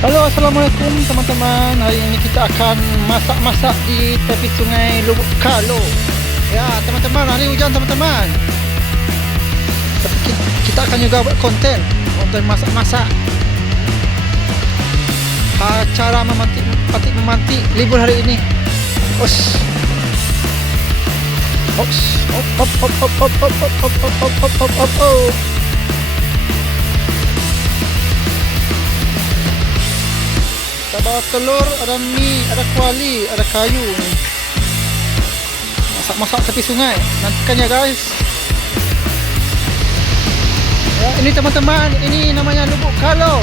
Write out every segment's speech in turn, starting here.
Halo, assalamualaikum teman-teman. Hari ini kita akan masak-masak di tepi sungai Lubuk Kalo. Ya teman-teman, hari hujan teman-teman. Tapi kita akan juga buat konten masak-masak. Cara memantik libur hari ini. Os. Ops. Hop hop hop hop hop hop hop hop hop hop hop hop hop hop. Kita bawa telur, ada mie, ada kuali, ada kayu nih. Masak-masak tepi sungai. Nantikan ya guys. Ya, ini teman-teman, ini namanya Lubuk Kalo.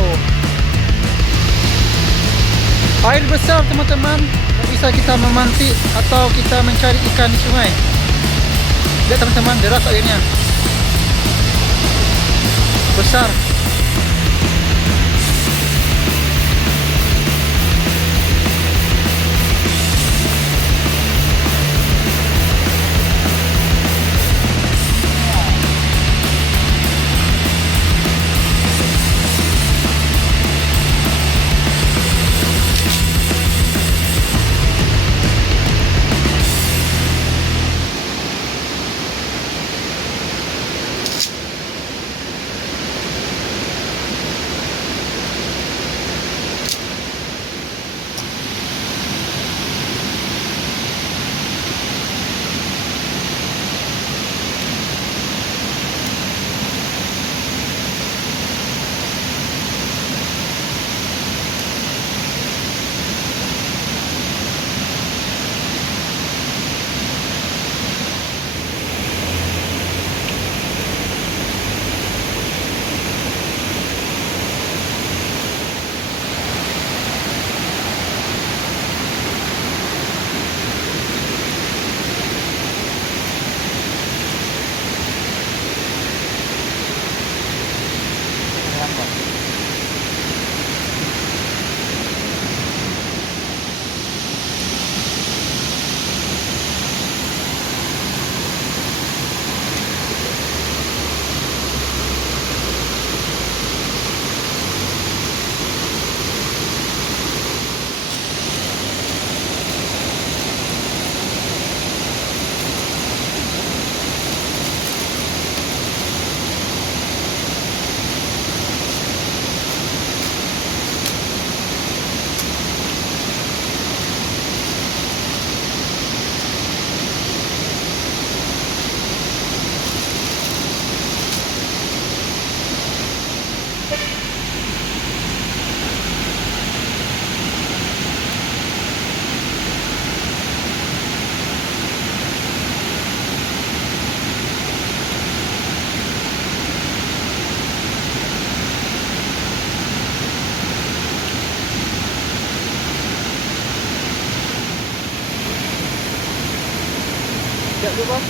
Air besar teman-teman. Tak bisa kita memantik atau kita mencari ikan di sungai. Lihat teman-teman, deras airnya. Besar.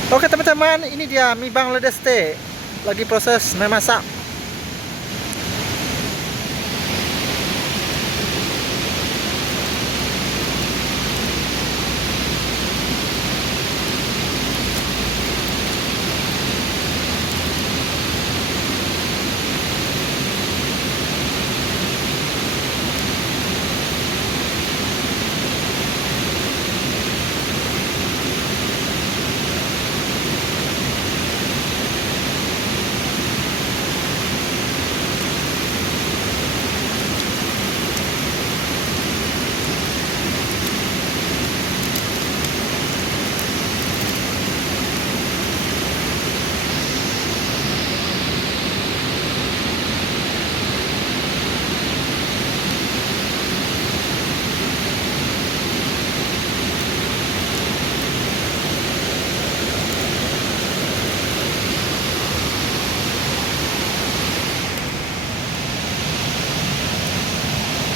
Oke teman-teman, ini dia mie Bangladesh teh. Lagi proses memasak.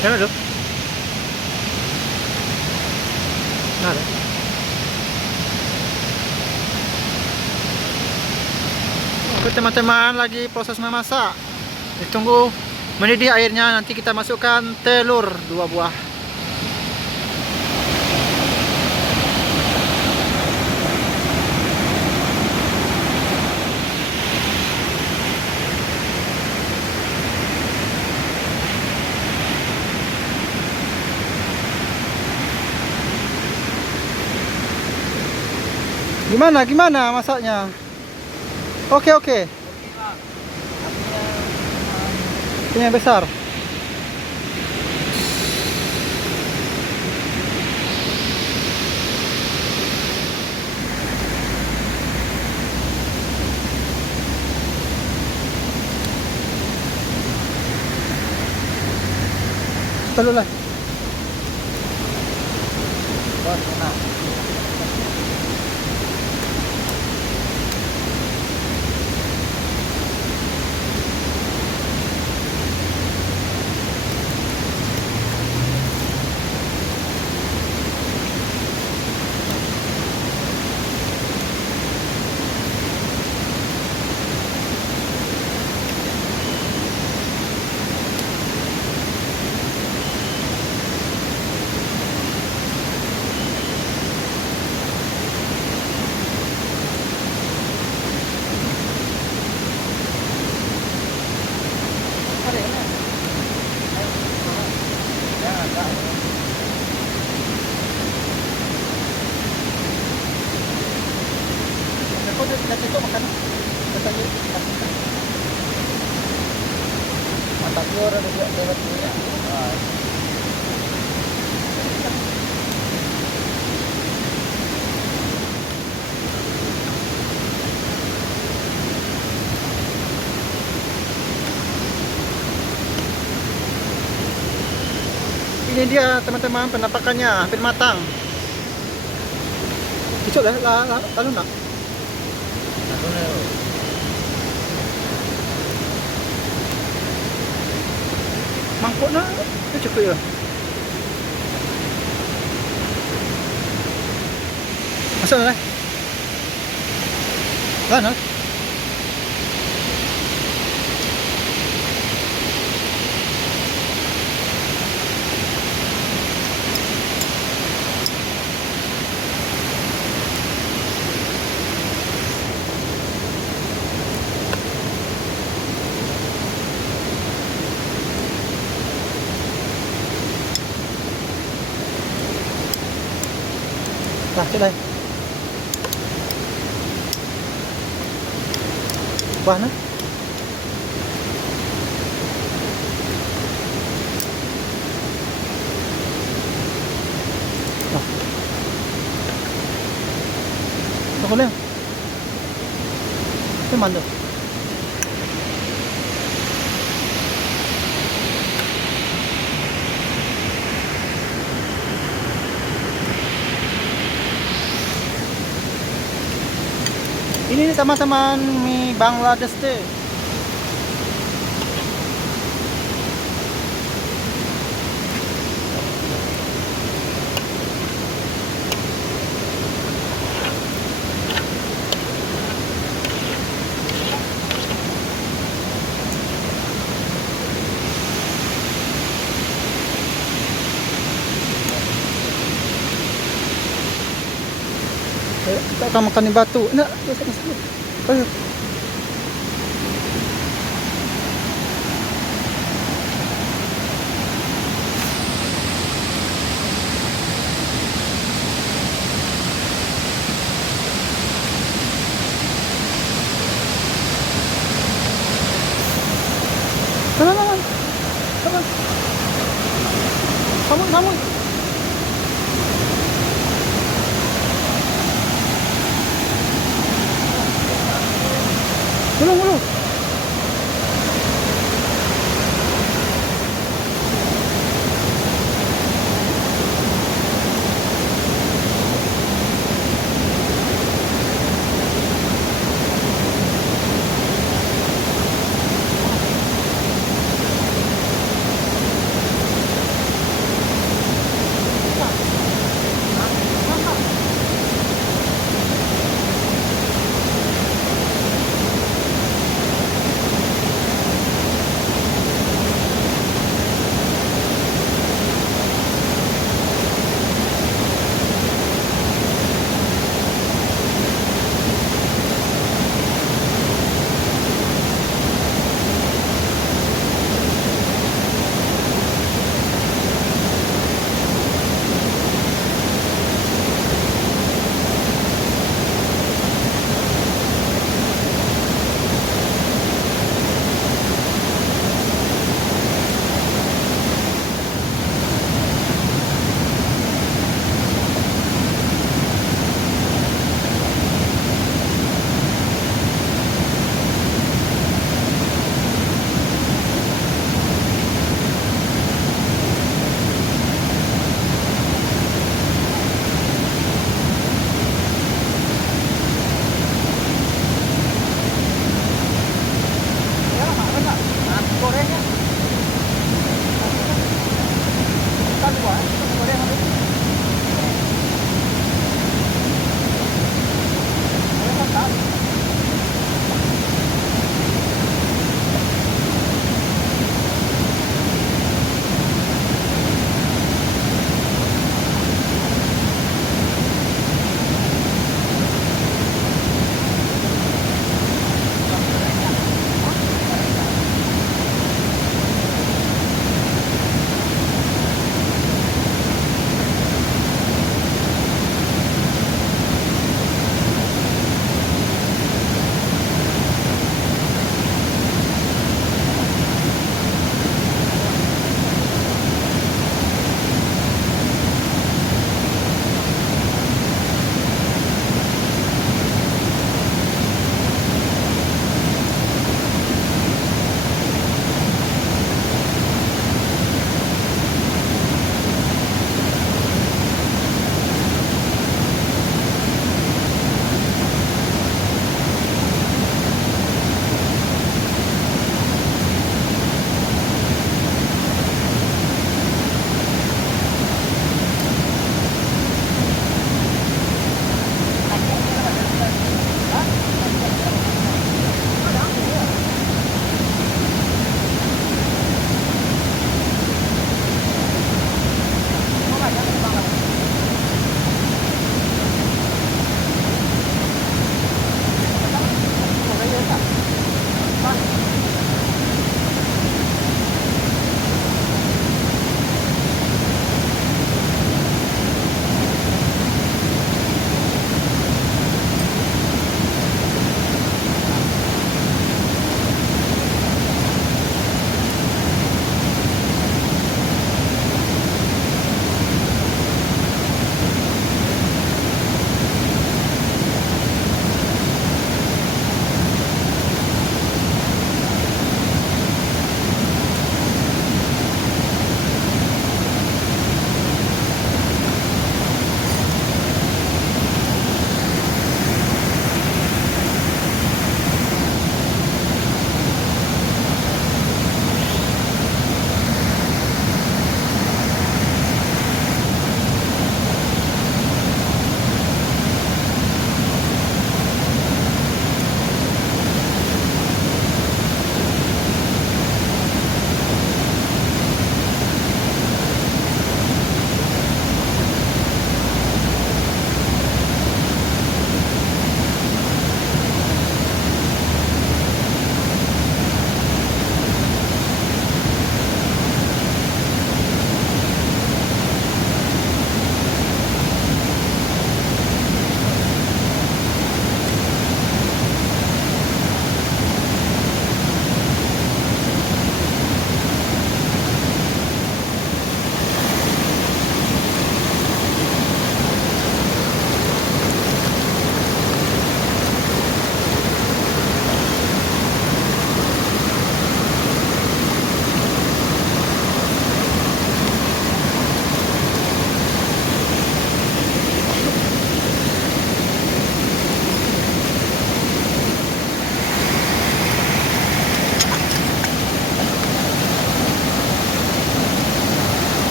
Mana tuh? Mana? Oke teman-teman, lagi proses memasak. Ditunggu mendidih airnya, nanti kita masukkan telur 2 buah. Gimana masaknya? Oke oke. Ini yang besar. Dulu lah. Mata keluar ada juga lewat minyak. Ini dia teman-teman, penampakannya hampir matang. Cucuk lah, lalu nak? Mangkuk nak, itu cukup ya. Masuk lah. Lah. Trên đây qua nữa nó có lên cái màn được. Ini teman-teman mie Bangladesh deh. Kita akan makan di batu. Nak, ayo. Kamu.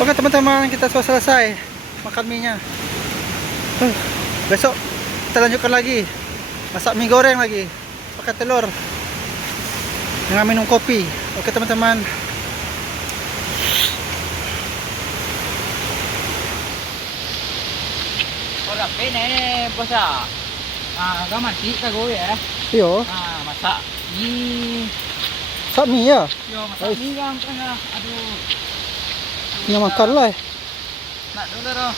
Oke teman-teman, kita sudah selesai makan mie nya. Besok kita lanjutkan lagi masak mie goreng lagi pakai telur dengan minum kopi. Oke teman-teman. Ora pene bosa. Gaman sih kagoy Iyo, masak mie. sak mie ya. Yo masak mie kan aduh. Nya makan lah. Nak dulu roh.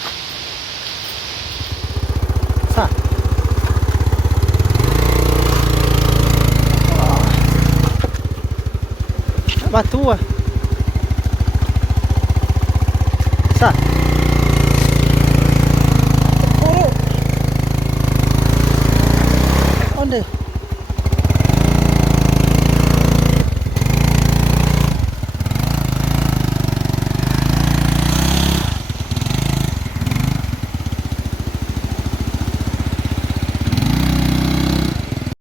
Sa. Batu ah. Sa. Buruk. Onde?